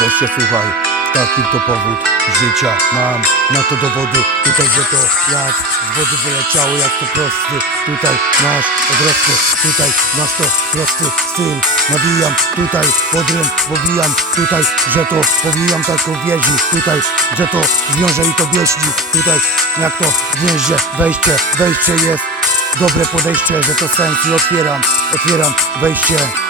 wejście, słuchaj. Taki to powód życia mam na to dowody. Tutaj, że to jak z wody wyleciało, jak to prosty. Tutaj masz odrosty, tutaj masz to prosty styl. Nabijam tutaj podrym, pobijam tutaj, że to pobijam taką wieźni. Tutaj, że to zwiąże i to wieśni. Tutaj, jak to więzie, wejście, wejście jest. Dobre podejście, że to sens i otwieram, otwieram wejście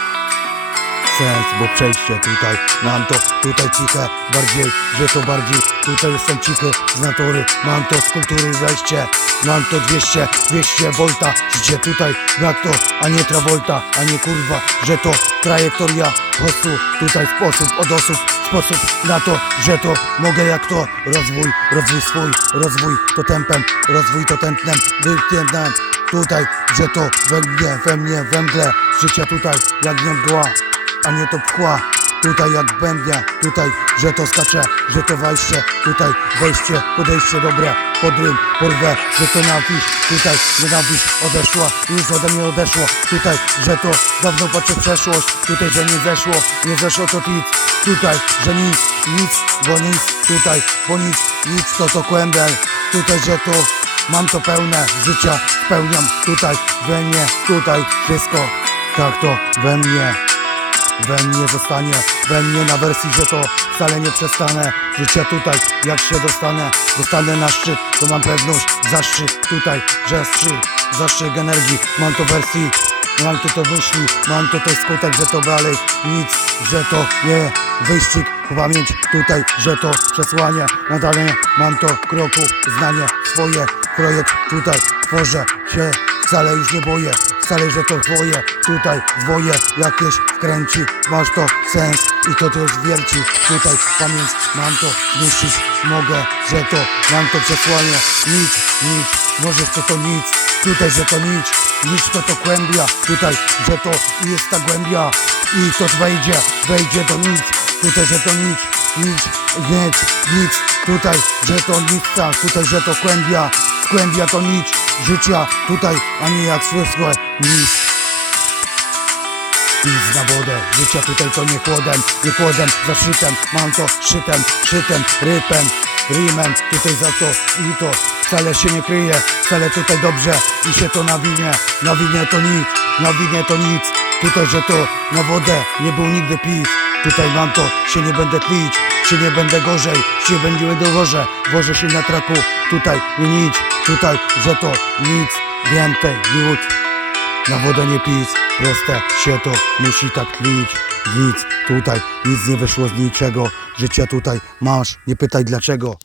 sens, bo przejście tutaj mam to tutaj ciche. Bardziej, że to bardziej tutaj jestem cichy. Z natury, mam to z kultury wejście, mam to 200, 200 volta, życie tutaj jak to, a nie travolta, a nie kurwa, że to trajektoria hostu, tutaj sposób od osób, sposób na to, że to mogę jak to, rozwój, rozwój swój, rozwój to tempem, rozwój to tętnem, wytętnem, tutaj, że to we mnie, we mnie, we mgle, życia tutaj jak nie mgła, a nie to pchła. Tutaj jak bębnia, tutaj, że to skacze, że to wejście, tutaj wejście, podejście dobre, podrym, porwę, że to napisz, tutaj nienawiść odeszła, już ode mnie odeszło, tutaj, że to dawno patrzę w przeszłość, tutaj, że nie zeszło, nie zeszło to nic, tutaj, że nic, nic, bo nic, tutaj, bo nic, nic, to to kłębel, tutaj, że to mam to pełne życia, spełniam. Tutaj, we mnie, tutaj, wszystko, tak to we mnie we mnie zostanie, we mnie na wersji, że to wcale nie przestanę. Życia tutaj, jak się dostanę, dostanę na szczyt To mam pewność, zaszczyt tutaj, że szczyt, zastrzyk energii. Mam to wersji, mam to to myśli, mam to skutek, że to dalej nic, że to nie wyścig. Pamięć tutaj, że to przesłanie. Nadal mam to kroku, znanie swoje. Projekt tutaj tworzę się Wcale już nie boję, wcale, że to twoje. Tutaj dwoje jakieś wkręci. Masz to sens i to już wierci. Tutaj pamięć, mam to zmieścić Mogę, że to, mam to przesłanie. Nic, nic, możesz to to nic. Tutaj, że to nic, nic to to kłębia Tutaj, że to jest ta głębia. I to wejdzie, wejdzie do nic. Tutaj, że to nic, nic, nic, nic. Tutaj, że to nic, tak, tutaj, że to kłębia Kłębia to nic życia. Tutaj, a nie jak słysłe nic nic na wodę, życia tutaj to nie chłodem, nie chłodem, zaszytem, mam to szytem, szytem, rypem, rimem, tutaj za to i to wcale się nie kryje, wcale tutaj dobrze i się to nawinie, nawinie to nic, nawinie to nic, tutaj, że to na wodę nie był nigdy pis, tutaj mam to, się nie będę tlić, się nie będę gorzej, się będzie dowożę, wożę się na traku, tutaj nie nic, tutaj, że to nic, więcej, nic, na wodę nie pić, proste się to musi tak tlić. Nic tutaj, nic nie wyszło z niczego. Życia tutaj masz, nie pytaj dlaczego.